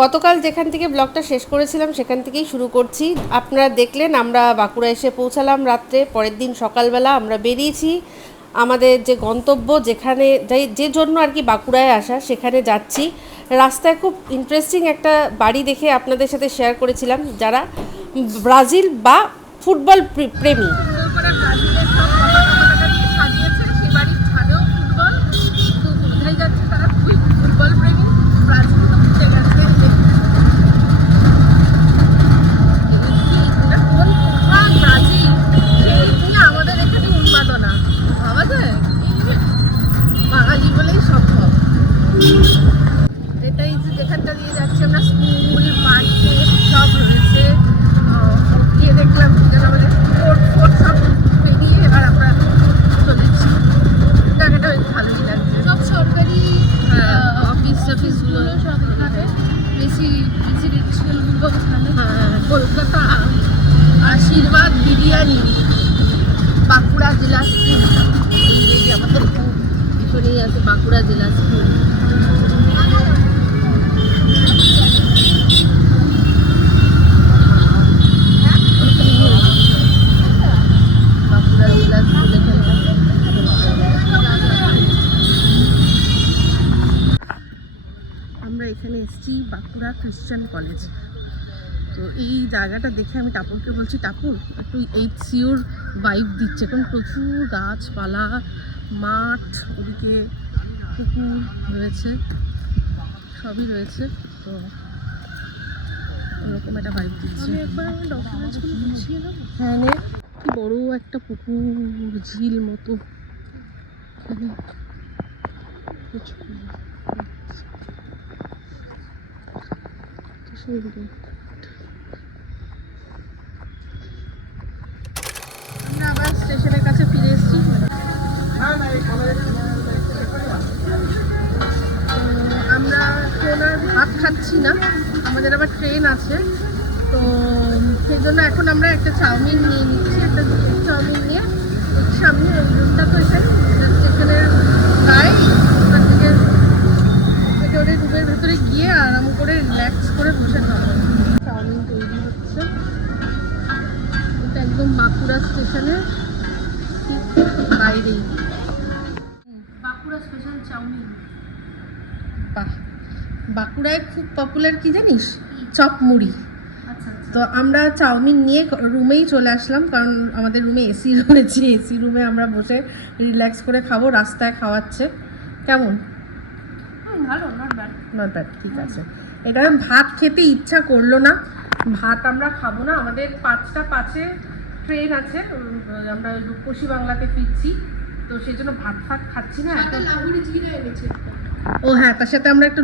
গতকাল যেখান থেকে ব্লগটা শেষ করেছিলাম সেখান থেকেই শুরু করছি। আপনারা দেখলেন আমরা বাঁকুড়া এসে পৌঁছালাম রাত্রে। পরের দিন সকালবেলা আমরা বেরিয়েছি আমাদের যে গন্তব্য, যেখানে যে জন্য আর কি বাঁকুড়ায় আসা, সেখানে যাচ্ছি। রাস্তায় খুব ইন্টারেস্টিং একটা বাড়ি দেখে আপনাদের সাথে শেয়ার করেছিলাম, যারা ব্রাজিল বা ফুটবল প্রেমী। এটাই যেখানটা দিয়ে যাচ্ছি আমরা, স্কুল মার্কেট সব রয়েছে। গিয়ে দেখলাম আমাদের কোর্ট সব পেরিয়ে এবার আমরা চলেছি। জায়গাটা বেশ ভালোই লাগছে। সব সরকারি অফিস টফিসগুলো সব এখানে, বেশি রেজিস্ট্রেশনগুলো ওখানে। কলকাতা আশীর্বাদ বিরিয়ানি, বাঁকুড়া জেলা স্কুল, এই যে আমাদের পিছনেই আছে বাঁকুড়া জেলা স্কুল। আমরা এখানে এসেছি বাঁকুড়া খ্রিস্টান কলেজ। তো এই জায়গাটা দেখে আমি টাপুরকে বলছি, টাপুর একটু HCUর ভাইব দিচ্ছে, কারণ প্রচুর গাছপালা, মাঠ, ওদিকে পুকুর রয়েছে, সবই রয়েছে। তো ওরকম একটা ভাইব দিচ্ছে। হ্যাঁ নে, কি বড় একটা পুকুর, ঝিল মতো। আমরা আবার স্টেশনের কাছে ফিরে এসেছি। আমরা এখন আর ভাত খাচ্ছি না, আমাদের আবার ট্রেন আছে। তো সেই জন্য এখন আমরা একটা চাউমিন নিয়ে নিচ্ছি, একটা চাউমিন নিয়ে সামনে ওই রুমটা তো এখানে স্টেশনের গায়ে, ওখান থেকে ওদের রুমের ভেতরে গিয়ে আরাম করে রিল্যাক্স করে বসে খাবো। চাউমিন তৈরি হচ্ছে, এটা একদম বাঁকুড়া স্টেশনের বাইরেই। Bankura special chowmein. বাহ, বাঁকুড়ায় খুব পপুলার কি জানিস? চপ মুড়ি। তো আমরা চাউমিন নিয়ে রুমেই চলে আসলাম, কারণ আমাদের রুমে এসি রয়েছে। এসি রুমে আমরা বসে রিল্যাক্স করে খাবো, রাস্তায় খাওয়াচ্ছে। কেমন? ভালো, নট ব্যাড, ঠিক আছে। এটা ভাত খেতে ইচ্ছা করলো না, ভাত আমরা খাবো না। আমাদের 5টা 5-এ ট্রেন আছে, আমরা রূপসী বাংলাতে ফিরছি, তো সেই জন্য ভাত খাচ্ছি না। লাহুরি জিরা এনেছি। ও হ্যাঁ, তার সাথে আমরা একটু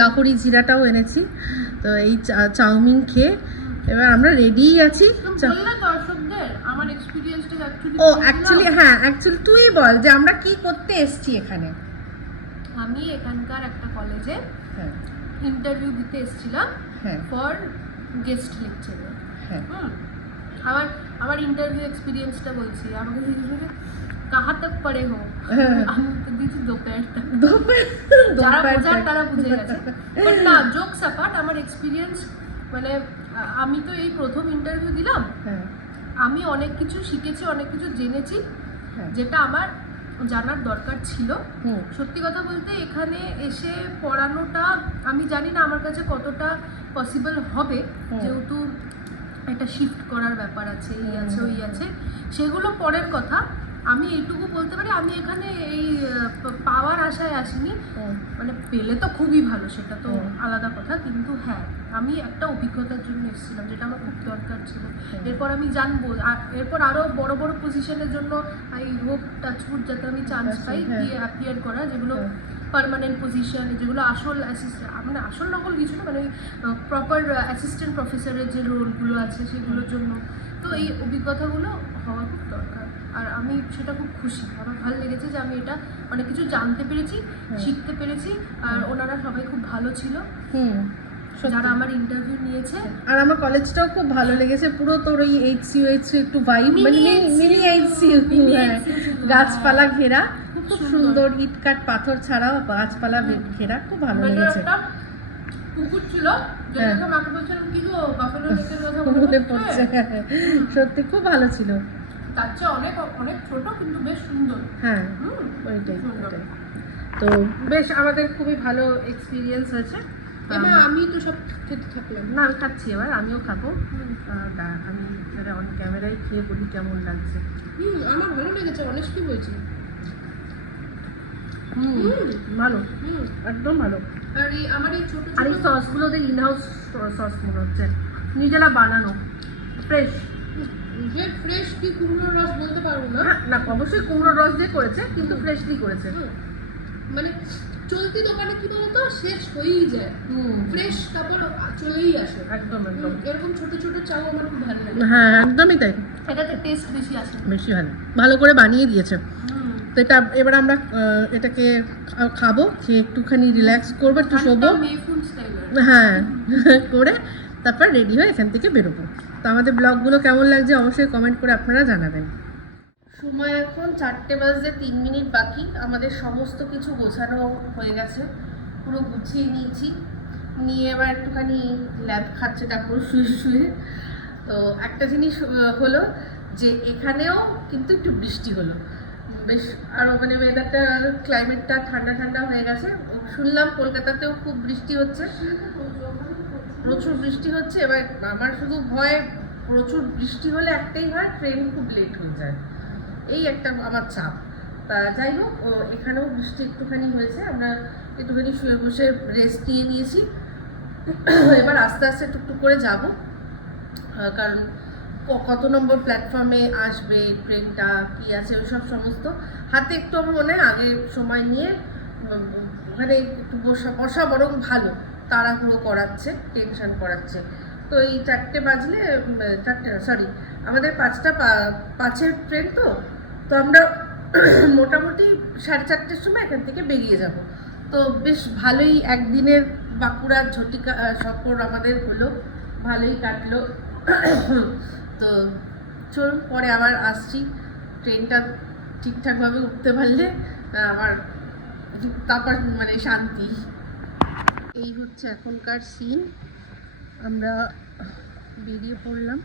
লাহুরি জিরাটাও এনেছি। তো এই চাউমিন খেয়ে এবার আমরা রেডিই আছি। ও অ্যাকচুয়ালি হ্যাঁ, অ্যাকচুয়ালি তুই বল যে আমরা কি করতে এসেছি এখানে। আমি এখানকার একটা কলেজে ইন্টারভিউ দিতে এসেছিলাম ফর গেস্ট লেকচারার। আমার ইন্টারভিউ এক্সপিরিয়েন্সটা বলছি। আমাকে কাহা তক পড়ে হো, আমি তো দিয়েছি দোপহর তক। যারা বোঝার তারা বুঝে গেছে, বাট না, জোকস অ্যাপার্ট, আমার এক্সপিরিয়েন্স মানে আমি তো এই প্রথম ইন্টারভিউ দিলাম। আমি অনেক কিছু শিখেছি, অনেক কিছু জেনেছি যেটা আমার জানার দরকার ছিল। সত্যি কথা বলতে এখানে এসে পড়ানোটা আমি জানি না আমার কাছে কতটা পসিবল হবে, যেহেতু একটা শিফট করার ব্যাপার আছে, এই আছে ওই আছে, সেগুলো পরের কথা। আমি এইটুকু বলতে পারি, আমি এখানে এই পাওয়ার আশায় আসিনি, মানে পেলে তো খুবই ভালো, সেটা তো আলাদা কথা, কিন্তু হ্যাঁ আমি একটা অভিজ্ঞতার জন্য এসেছিলাম, যেটা আমার খুব দরকার ছিল। এরপর আমি জানবো, এরপর আরও বড় বড় পজিশনের জন্য আই হোপ টাচউড যাতে আমি চান্স পাই গিয়ে অ্যাপিয়ার করা, যেগুলো পার্মানেন্ট পজিশন, যেগুলো আসল অ্যাসিস্ট্যান্ট, মানে আসল নকল কিছু না, মানে ওই প্রপার অ্যাসিস্ট্যান্ট প্রফেসরের যে রোলগুলো আছে সেগুলোর জন্য। তো এই অভিজ্ঞতাগুলো হওয়া খুব দরকার, আর আমি সেটা খুব খুশি। আমার ভালো লেগেছে যে আমি এটা অনেক কিছু জানতে পেরেছি, শিখতে পেরেছি, আর ওনারা সবাই খুব ভালো ছিল যারা আমার ইন্টারভিউ নিয়েছে। আর আমার কলেজটাও খুব ভালো লেগেছে, পুরো তোর ওই HCU একটু ভাইব, মানে মিনি HCU, গাছপালা ঘেরা, খুব সুন্দর, ইটকাট পাথর ছাড়াও গাছপালা ঘেরা, খুব ভালো লেগেছে। কুকুর ছিল যেটা হ্যাঁ। দেখে মাকে বলছিলাম কি গো বাফেলো লেকের কথা মনে মনে পড়ছে, পড়ছে সত্যি খুব ভালো ছিল। তার চেয়ে অনেক অনেক ছোট কিন্তু বেশ সুন্দর হ্যাঁ হুম ওইটাই সুন্দর। ওইটাই। তো বেশ আমাদের খুবই ভালো এক্সপিরিয়েন্স হয়েছে। এবার আমি তো সব খেতে থাকলাম না আমি খাচ্ছি, এবার আমিও খাবো। আমি অন ক্যামেরায় খেয়ে বলি কেমন লাগছে। আমার ভালো লেগেছে অনেস্টলি বলছি ভালো, একদম ভালো। আর এই আমার এই ছোট আর এই সসগুলো ওদের ইনহাউস সস মনে হচ্ছে, নিজেরা বানানো, ফ্রেশ। যে ফ্রেশ কি কুমড়োর রস বলতে পারবো না না অবশ্যই কুমড়োর রস দিয়ে করেছে, কিন্তু ফ্রেশলি করেছে। মানে চলতি দোকানে কি বলতো শেষ হয়েই যায়, ফ্রেশ তারপর চলেই আসে। একদম একদম এরকম ছোট ছোট চাও আমার খুব ভালো লাগে। হ্যাঁ একদমই তাই, এটাতে টেস্ট বেশি আসে। বেশি ভালো, ভালো করে বানিয়ে দিয়েছে। তো এটা এবার আমরা এটাকে খাবো, খেয়ে একটুখানি রিল্যাক্স করবো, একটু শোবো, মেফুন স্টাইলার হ্যাঁ করে তারপর রেডি হয়ে এখান থেকে বেরোবো। তো আমাদের ব্লগগুলো কেমন লাগছে অবশ্যই কমেন্ট করে আপনারা জানাবেন। সময় এখন 4:03 বাকি, আমাদের সমস্ত কিছু গোছানো হয়ে গেছে, পুরো গুছিয়ে নিয়েছি, নিয়ে এবার একটুখানি ল্যাব খাচ্ছে তারপর শুয়ে শুয়ে। তো একটা জিনিস হলো যে এখানেও কিন্তু একটু বৃষ্টি হলো, বেশ আরও মানে ওয়েদারটা ক্লাইমেটটা ঠান্ডা ঠান্ডা হয়ে গেছে। শুনলাম কলকাতাতেও খুব বৃষ্টি হচ্ছে, প্রচুর বৃষ্টি হচ্ছে। এবার আমার শুধু ভয়, প্রচুর বৃষ্টি হলে একটাই হয় ট্রেন খুব লেট হয়ে যায়, এই একটা আমার চাপ। তা যাই হোক এখানেও বৃষ্টি একটুখানি হয়েছে, আমরা একটুখানি শুয়ে বসে রেস্ট নিয়ে নিয়েছি। এবার আস্তে আস্তে টুকটুক করে যাব, কারণ কত নম্বর প্ল্যাটফর্মে আসবে ট্রেনটা, কী আছে ওই সব সমস্ত হাতে একটু আমার মনে হয় আগে সময় নিয়ে ওখানে একটু বসা বরং ভালো, তাড়াহুড়ো করাচ্ছে, টেনশন করাচ্ছে। তো এই 4টে বাজলে, 4টে সরি আমাদের 5:05 ট্রেন, তো আমরা মোটামুটি 4:30টার সময় এখান থেকে বেরিয়ে যাব। তো বেশ ভালোই একদিনের বাঁকুড়া ঝটিকা সফর আমাদের হলো, ভালোই কাটলো। তো চলুন পরে আবার আসছি, ট্রেনটা ঠিকঠাকভাবে উঠতে পারলে আমার তারপর মানে শান্তি। এই হচ্ছে এখনকার সিন, আমরা বেরিয়ে পড়লাম,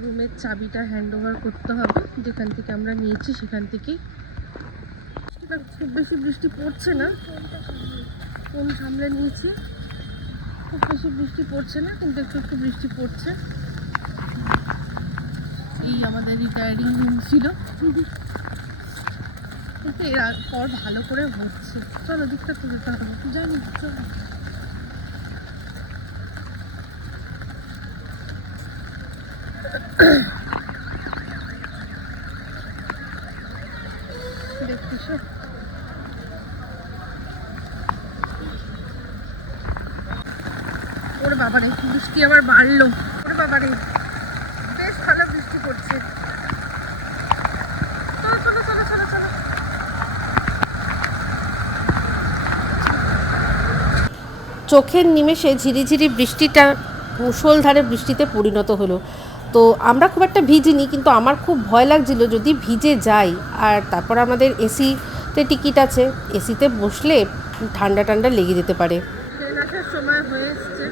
রুমের চাবিটা হ্যান্ড ওভার করতে হবে যেখান থেকে আমরা নিয়েছি সেখান থেকেই। খুব বেশি বৃষ্টি পড়ছে না, ফোন সামলে নিয়েছি, খুব বেশি বৃষ্টি পড়ছে না কিন্তু একটু একটু বৃষ্টি পড়ছে। এই আমাদের রিটায়ারিং রুম ছিল, কিন্তু এর পর ভালো করে হচ্ছে। চলো দিকটা তো যেতে হবে, জানি চলো। দেখতেছ ওরে বাবারে বৃষ্টি আবার বাড়লো, ওরে বাবারে বেশ ভালো বৃষ্টি পড়ছে। চলো চলো চলো চলো চলো। চোখের নিমেষে ঝিরিঝিরি বৃষ্টিটা মুষলধারে বৃষ্টিতে পরিণত হলো। তো আমরা খুব একটা ভিজিনি, কিন্তু আমার খুব ভয় লাগছিল যদি ভিজে যাই। আর তারপর আমাদের এসিতে টিকিট আছে, এসিতে বসলে ঠান্ডা ঠান্ডা লেগে যেতে পারে। ট্রেন আসার সময় হয়ে এসছে,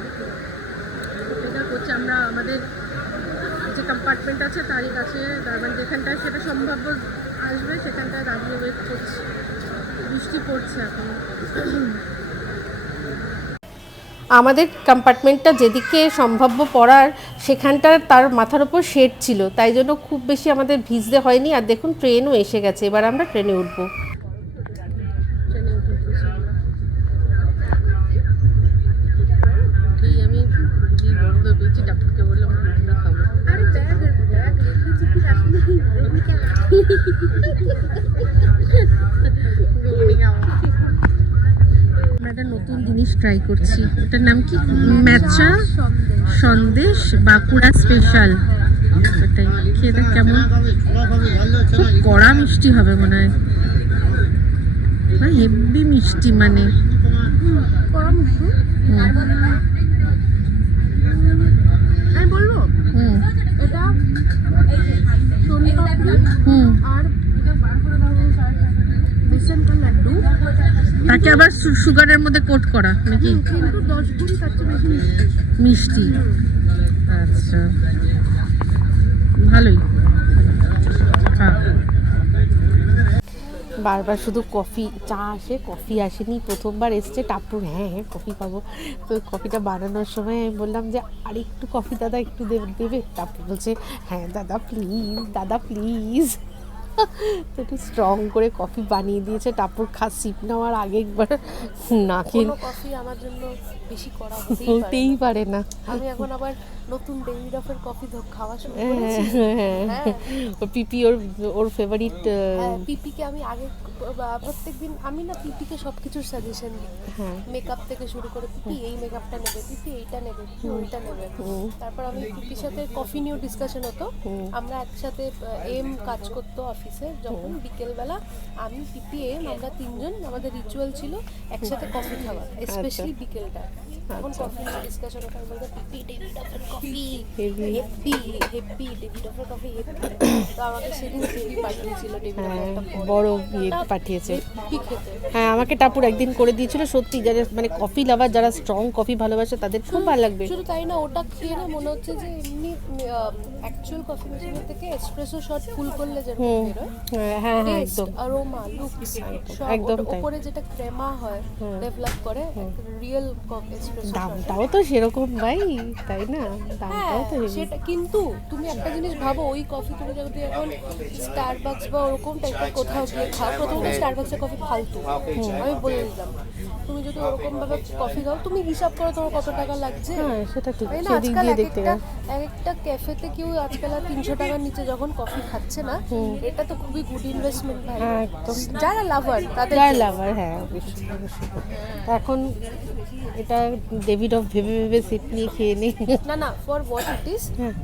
এটা করছে আমরা আমাদের যে কম্পার্টমেন্ট আছে তারই কাছে, তার মানে যেখানটায় সেটা সম্ভাব্য আসবে সেখানটায় দাঁড়িয়ে ওয়েট করছি। বৃষ্টি পড়ছে এখন। আমাদের কম্পার্টমেন্টটা যেদিকে সম্ভাব্য পড়ার সেখানটা তার মাথার ওপর শেড ছিল, তাই জন্য খুব বেশি আমাদের ভিজতে হয়নি। আর দেখুন ট্রেনও এসে গেছে, এবার আমরা ট্রেনে উঠবো। ট্রেনে উঠে পড়েছি আমরা। এই আমি বড়দের পেয়েছি, ডাক্তারকে বললাম আমরা খাবো। আমরা একটা নতুন জিনিস ট্রাই করছি, এটার নাম কি? ম্যাচা সন্দেশ বাঁকুড়া স্পেশাল। এটাই খেয়ে দেখ কেমন, খুব কড়া মিষ্টি হবে মনে হয়, হেভি মিষ্টি, মানে আমি বলবো এটা আর বেসন কা লাড্ডু, তাকে আবার সুগারের মধ্যে কোট করা নাকি? কিন্তু 10-20 তার চেয়ে বেশি মিষ্টি। আচ্ছা, ভালোই। বারবার শুধু কফি, চা আসে, কফি আসেনি। প্রথমবার এসছে টাপুর, হ্যাঁ হ্যাঁ কফি খাবো। তো কফিটা বানানোর সময় আমি বললাম যে আর একটু কফি দাদা একটু দেবে। টাপুর বলছে হ্যাঁ দাদা প্লিজ, দাদা প্লিজ। তো একটু স্ট্রং করে কফি বানিয়ে দিয়েছে। টাপুর সিপ নেওয়ার আগে একবার না খেয়ে কফি আমার জন্য বেশি করা হতেই পারে না। আমি এখন আবার নতুন ডেভিড অফের কফি খাওয়া শুরু ও পিপি ওর ফেভারিট। পিপিকে আমি আগে প্রত্যেকদিন আমি না পিপিকে সবকিছুর সাজেশন দিই, মেকআপ থেকে শুরু করে পিপি এই মেকআপটা নেবে, পিপি এইটা নেবে, পিপি ওইটা নেবে। তারপর আমি পিপির সাথে কফি নিয়েও ডিসকাশন হতো। আমরা একসাথে কাজ করতো অফিসে, যখন বিকেলবেলা আমি পিপি আমরা তিনজন, আমাদের রিচুয়াল ছিল একসাথে কফি খাওয়া, স্পেশালি বিকেলটা। এখন কফি নিয়ে ডিসকাশন হতো, আমি বলতো পিপি ডেভিড অফের কফি হেভি হেভি, ডেভিড অফের কফি হেভি। তো আমাকে সেদিন পিপি পাঠিয়েছিল ডেভিড অফের বড় পাঠিয়েছে। হ্যাঁ, আমাকে টাপুর একদিন করে দিয়েছিল। সত্যি যারা মানে কফি লাভার, যারা স্ট্রং কফি ভালোবাসে তাদের খুব ভালো লাগবে। শুধু তাই না, ওটা খেয়ে না মনে হচ্ছে যে এমনি অ্যাকচুয়াল কফি মেশিনের থেকে এসপ্রেসো শট ফুল করলে যেরকম বেরোয়, হ্যাঁ হ্যাঁ একদম অ্যারোমা লুকস একদম তাই। উপরে যেটা ক্রেমা হয় ডেভেলপ করে রিয়েল এসপ্রেসো শট। দামটাও তো সেরকম ভাই, তাই না? দামটাও তো সেটা, কিন্তু তুমি একটা জিনিস ভাবো, ওই কফি তুমি যদি এখন স্টারবাকস বা ওরকম টাইপের কোথাও গিয়ে খাও, প্রথমত স্টারবাকসের কফি ফালতু, আমি বলে দিলাম। তুমি যদি ওরকম ভাবে কফি খাও, তুমি হিসাব করো তোমার কত টাকা লাগছে। হ্যাঁ সেটা ঠিক, তাই না? সেদিক আজকাল দিয়ে দেখতে গেলে একটা ক্যাফেতে কেউ আজকাল আর 300 টাকার নিচে যখন কফি খাচ্ছে না, এটা তো খুবই গুড ইনভেস্টমেন্ট ভাই। একদম। যারা লাভার তাদের, যারা লাভার, হ্যাঁ অবশ্যই অবশ্যই। এখন এটা ডেভিড অফ ভেবে ভেবে সিট নিয়ে খেয়ে নেই। না for what it is,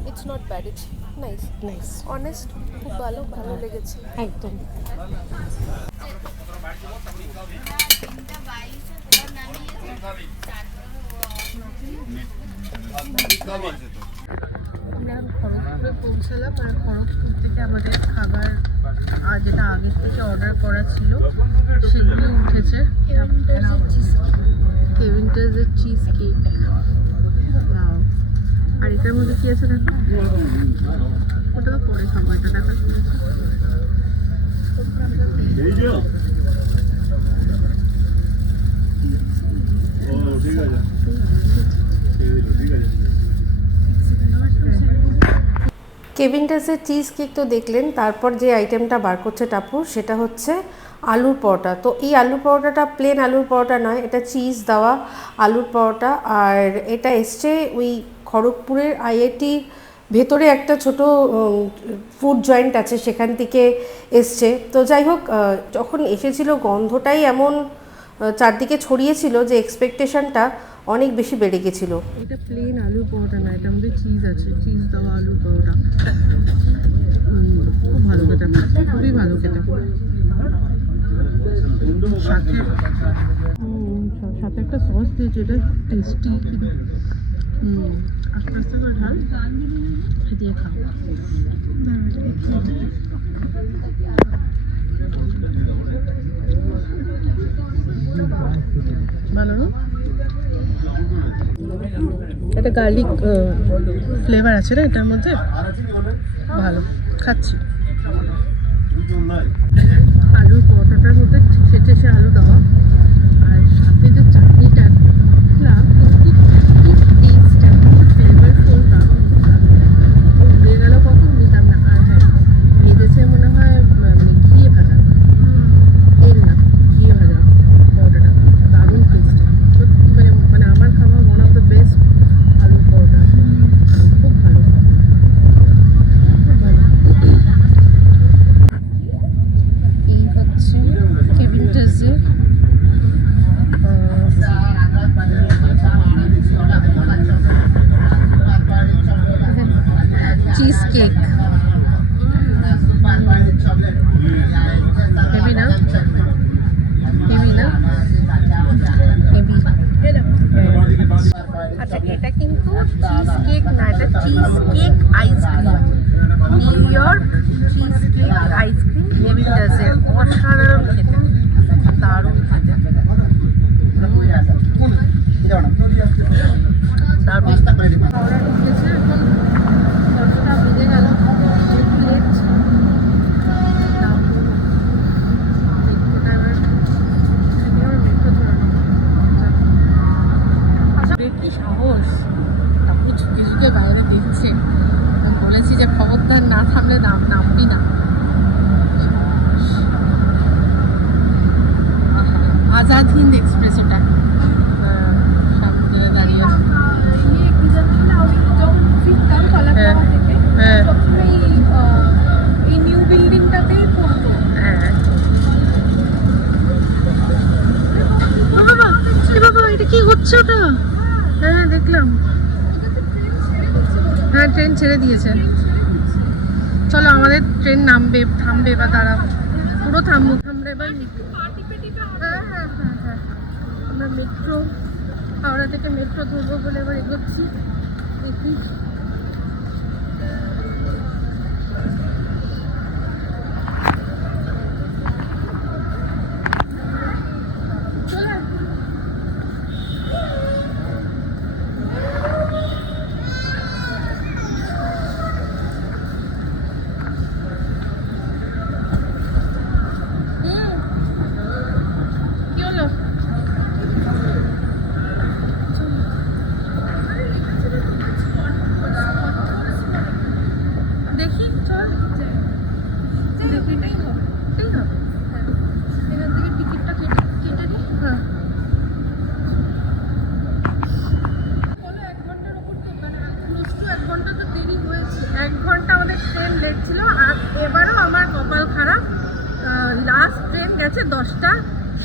it's not bad, it's nice nice, honest, খুব ভালো লেগেছে একদম। আমরা খড়গপুরে পৌঁছালাম, আর খড়গপুর থেকে আমাদের খাবার যেটা আগের থেকে অর্ডার করা ছিল সেগুলো উঠেছে। কেভিনটাজের চিজ কেক, আর এটার মধ্যে কি আছে দেখো, ওটা তো পরে সময়টা দেখা কি আছে। কেভিনটাসের চিজ কেক তো দেখলেন। তারপর যে আইটেমটা বার করছে টাপু, সেটা হচ্ছে আলুর পরোটা। তো এই আলুর পরোটাটা প্লেন আলুর পরোটা নয়, এটা চিজ দেওয়া আলুর পরোটা। আর এটা এসছে ওই খড়গপুরের আইআইটির ভেতরে একটা ছোট ফুড জয়েন্ট আছে, সেখান থেকে এসছে। তো যাই হোক, যখন এসেছিল গন্ধটাই এমন চারদিকে ছড়িয়েছিল যে এক্সপেকটেশনটা অনেক বেশি বেড়ে গেছিলো। এটা প্লেন আলুর পরোটা না, এটার মধ্যে চিজ আছে, চিজ দেওয়া আলুর পরোটা। খুব ভালো খেতে, খুবই ভালো খেতে। সাথে একটা সস দিয়েছে, এটা টেস্টি। আস্তে আস্তে করে ঢাল, দিয়ে খাও। ভালো না? একটা গার্লিক ফ্লেভার আছে না এটার মধ্যে, ভালো খাচ্ছি। আলুর পরোটাটার মধ্যে সেটে সে আলু দেওয়া, আর সাথে যে চাটনিটা টেস্ট ফ্লেভারফুল, উড়ে গেল কখন নিতাম না। আর হ্যাঁ, ভেজেছে মনে হয় ঘিয়ে ভাজা, তেল না ঘিয়ে ভাজা পরোটাটা, দারুণ টেস্ট। সত্যি মানে আমার খাওয়া ওয়ান অফ দ্য বেস্ট আলুর পরোটা, খুব ভালো, খুব ভালো। এই হচ্ছে কেভিনটাসের চিজ কেক। হেভি না? হেভি না? হেভি। আচ্ছা, এটা কিন্তু চিজ কেক না, এটা cheesecake ice cream, New York cheesecake ice cream কেভিনটাসের। অসাধারণ খেতে, দারুণ খেতে। হাওড়া ঢুকেছে এখন 10টা বেজে গেল, লেট মেট্রোটা এবার মেট্রো ধরে কি সাহস, আপনি ঝুঁকে ঝুঁকে বাইরে দেখছে। বলেছি যে খবরদার না থামলে নামবি না। আজাদ হিন্দ এক্সপ্রেস ওটা সামনে দাঁড়িয়ে আছে। যখন ফিরতাম কলাপাড়া থেকে হ্যাঁ সবসময় এই নিউ বিল্ডিংটাতেই পড়তো। হ্যাঁ বাবা এটা কি হচ্ছে ওটা? হ্যাঁ দেখলাম, হ্যাঁ ট্রেন ছেড়ে দিয়েছে। চলো আমাদের ট্রেন থামবে বা দাঁড়াবো, পুরো থামবো। আমরা এবার হ্যাঁ হ্যাঁ হ্যাঁ হ্যাঁ আমরা মেট্রো, হাওড়া থেকে মেট্রো ধরবো বলে এবার এগোচ্ছি। দেখি কি হলো? দেখি চল দেখি, এটাই হবে। এখান থেকে টিকিটটা কেটে দিই। হ্যাঁ বলো 1 ঘন্টার ওপর তো, মানে ক্লোজ টু 1 ঘন্টা তো দেরি হয়েছে। 1 ঘন্টা আমাদের ট্রেন লেট ছিল। আর এবারও আমার কপাল খারাপ, লাস্ট ট্রেন গেছে 10টা,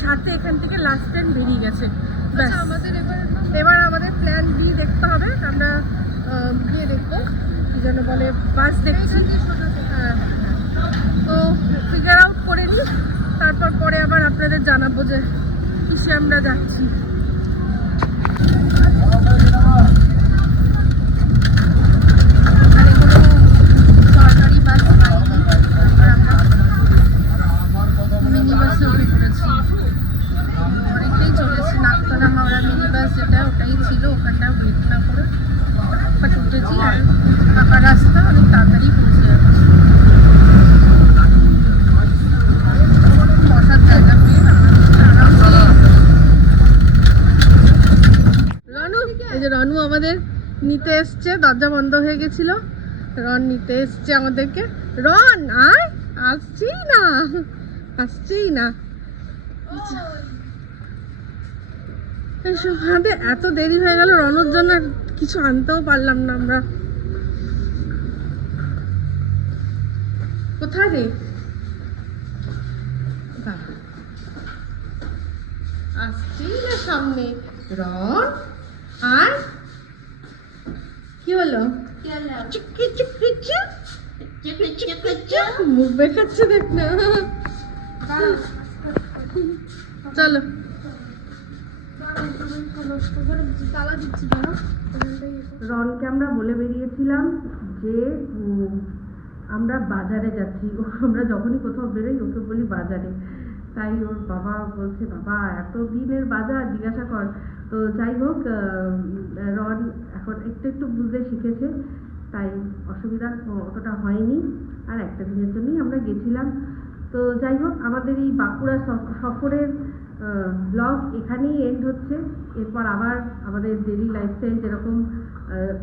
সাথে এখান থেকে লাস্ট ট্রেন বেরিয়ে গেছে। ব্যাস আচ্ছা আমাদের এবার আমাদের প্ল্যান বি দেখতে হবে। আমরা গিয়ে দেখবো কি যেন বলে, বাস দেখছি। হ্যাঁ তো ফিগার আউট করে নিই, তারপর পরে আবার আপনাদের জানাবো যে কিসে আমরা যাচ্ছি। এখানে কোনো সরকারি বাস পাইনি, আর আমরা মিনি বাসে উঠে পড়েছি। অনেকটাই চলেছি, নাগপাড়া হাওড়া মিনি বাস যেটা ওটাই ছিল, ওখানটাও ওয়েট না করে বাট উঠেছি। আর ফাঁকা রাস্তা, অনেক তাড়াতাড়ি পৌঁছে যাবে। বসার জায়গা পেয়ে রনু, এই যে রনু আমাদের নিতে এসছে, দরজা বন্ধ হয়ে গেছিল। রন নিতে এসছে আমাদেরকে। রন আয়, আসছেই না। আমাদের এত দেরি হয়ে গেল, রনুর জন্য কিছু আনতেও পারলাম না আমরা। কোথায় রে? আসছেই না সামনে। রন আর কি হলো? চুপকি চুপকি মুখ দেখাচ্ছে, দেখ না। চলো তালা দিচ্ছি ধরো। রনকে আমরা বলে বেরিয়েছিলাম যে আমরা বাজারে যাচ্ছি। আমরা যখনই কোথাও বেরোই ওকে বলি বাজারে, তাই ওর বাবা বলছে বাবা এত দিনের বাজার, জিজ্ঞাসা কর। তো যাই হোক, রন এখন একটু বুঝতে শিখেছে, তাই অসুবিধা অতটা হয়নি। আর একটা দিনের জন্যই আমরা গেছিলাম। তো যাই হোক, আমাদের এই বাঁকুড়া সফরের ব্লগ এখানেই এন্ড হচ্ছে। এরপর আবার আমাদের ডেইলি লাইফস্টাইল যেরকম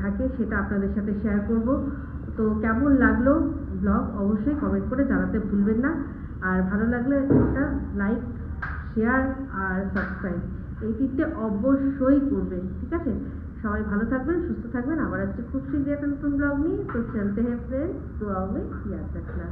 থাকে সেটা আপনাদের সাথে শেয়ার করব। তো কেমন লাগলো ব্লগ অবশ্যই কমেন্ট করে জানাতে ভুলবেন না। আর ভালো লাগলে একটা লাইক, শেয়ার আর সাবস্ক্রাইব এই তিনটে অবশ্যই করবেন, ঠিক আছে? সবাই ভালো থাকবেন, সুস্থ থাকবেন। আবার আজকে খুব শীঘ্রই একটা নতুন ব্লগ নিয়ে। তো চলতে হ্যাঁ ফ্রেন্ডস, দুআ মে ইয়াদ রাখনা।